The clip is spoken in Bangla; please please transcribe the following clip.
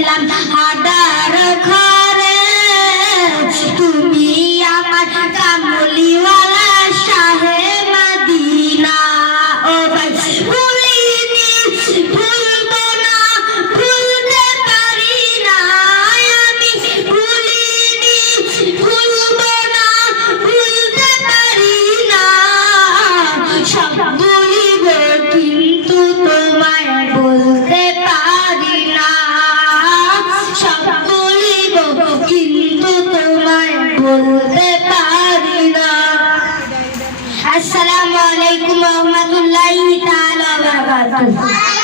গেছিলাম হাদার ঘরে, তুমি আমার কামলিওয়ালা শাহে মদিনা। ও ভাই ভুলিনি, ভুলবো না, ভুলতে পারি না, আমি ভুলিনি, ভুলবো না, ভুলতে পারি না। সব ভুলিব কিন্তু তোমায় বলতে পারি না, সব ভুলিব কিন্তু তোমায় বলতে পারি না। আসসালামু আলাইকুম ওয়া রাহমাতুল্লাহি তাআলা ওয়া বারাকাতুহু।